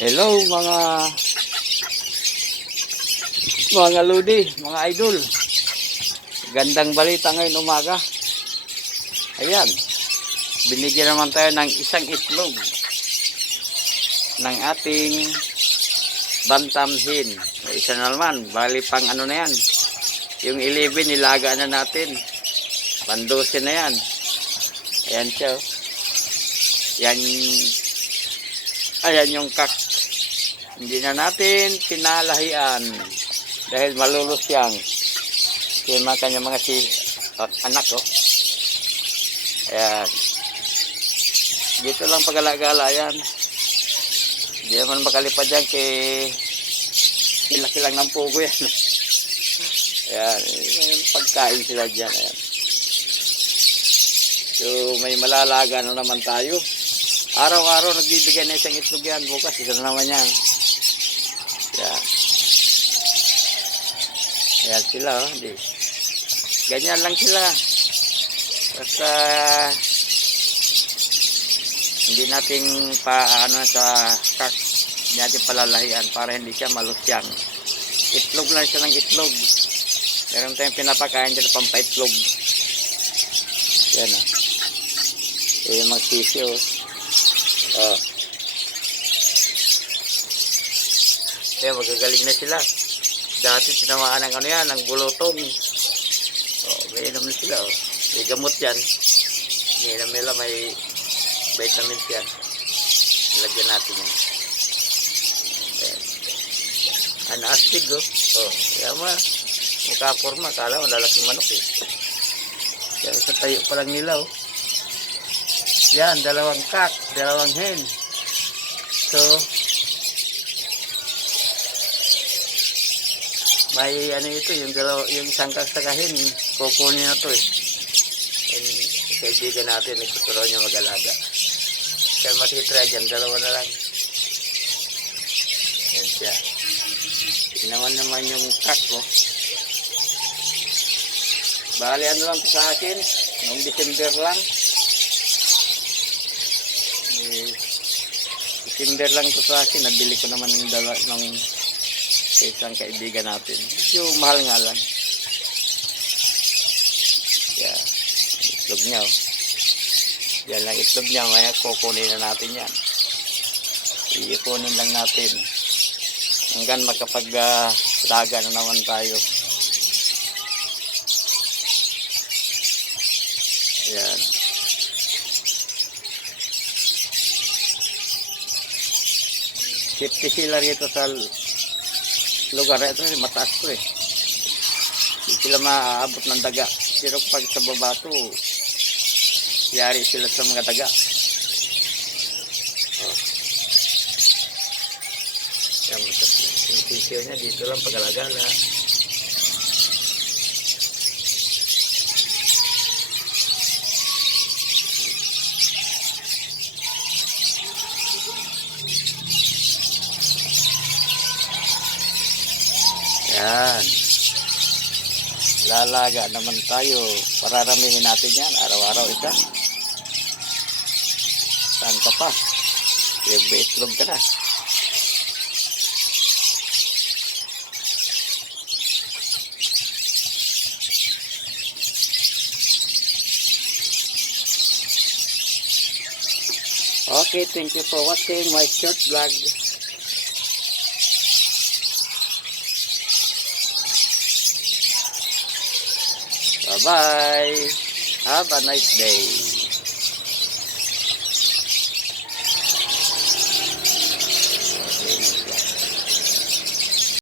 Hello mga lodi, mga idol. Gandang balita ngayon umaga. Ayan. Binigyan naman tayo ng isang itlog ng ating bantam hen. Isa na naman, bali pang ano na yan. Yung 11 nilaga na natin. Pang 12 na yan. Ayan siya. Yan. Ayan yung kak. Hindi na natin pinalahian dahil malulusyang. Kaya mga kanya mga anak ko. Ayan. Dito lang pag-alagala yan. Hindi naman makalipad yan kay laki lang ng pugo yan. Ayan. May pagkain sila dyan. Ayan. So may malalaga na naman tayo. Araw-araw nagbibigay na isang itlog yan. Bukas isa na naman yan. Ayan. Ayan sila. Oh. Ganyan lang sila. Basta hindi natin paano sa kak. Hindi natin palalahian para hindi siya malusyang. Itlog lang siya ng itlog. Meron tayong pinapakain dyan pampaitlog. Yan ah. Eh magsisi oh. Oh. Kaya magagaling na sila. Dati sinamaan ng ano yan, ng bulotong. Oh, may inom na sila. Oh. May gamot yan. May inom nila, may vitamins yan. Nilagyan natin yan. Ano, astig oh. Oh, kaya mukha forma. Kala mo, lalaking manok eh. Kaya sa tayo pa lang nila oh. Yan, dalawang kak, dalawang hen. So, may ano ito, yung isang kak sa kahin, kukunin na to eh. And kaibigan natin, nagtuturo niya mag-alaga. Kaya matitry dyan, dalawa na lang. Yan siya. Ginawan naman yung kak ko. Bali ano lang to sa akin, noong December lang. December lang to sa akin. Nabili ko naman ng isang kaibigan natin. Medyo mahal nga lang. Yeah. Itlog niya oh. Yan lang itlog niya. Maya kukunin na natin yan. Iikunin lang natin. Hanggang makapag-laga na naman tayo. Yan. Safety sila rito sa lugar ito, mataas to eh. Hindi sila maaabot ng daga. Pero pag sa baba to, yari sila sa mga daga. Oh. Yan, yung tissue niya dito lang pag-alagala. Yan. Lalaga naman tayo. Pararamihin natin yan. Araw-araw isa. Saan ka pa? Itlog ka na. Okay, thank you for watching my short vlog. Bye-bye. Have a nice day.